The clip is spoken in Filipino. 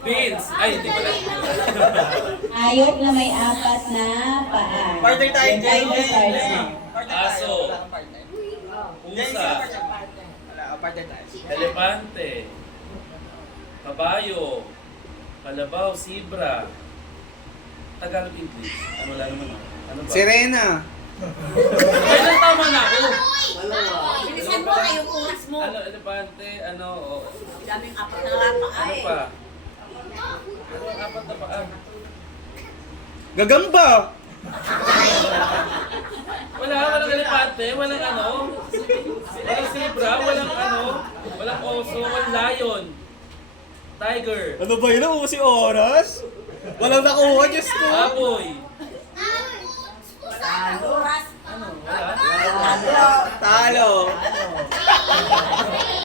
Beans. Ay, hindi pala. Hayop na may apat na paa. Partner tayo, Yung timer Jay. starts na. Aso. Pusa. Partner tayo. Elepante. Kabayo. Kalabaw. Zebra. Tagalog English. Ano lang naman? Ano ba? Sirena. Ay, tama na ako. Bilisan mo kayo oras mo. Ano, elepante, ano, oh. Daming apat na lang pa. Ano pa? Ano ang apat na paan? Gagamba. Walang elepante, walang ano, walang zebra, walang ano, walang oso, walang lion, tiger, Ano ba yun? Ubusin oras? Walang nakuha, Diyos ko. baboy. Oras. Ano? Wala? Talo.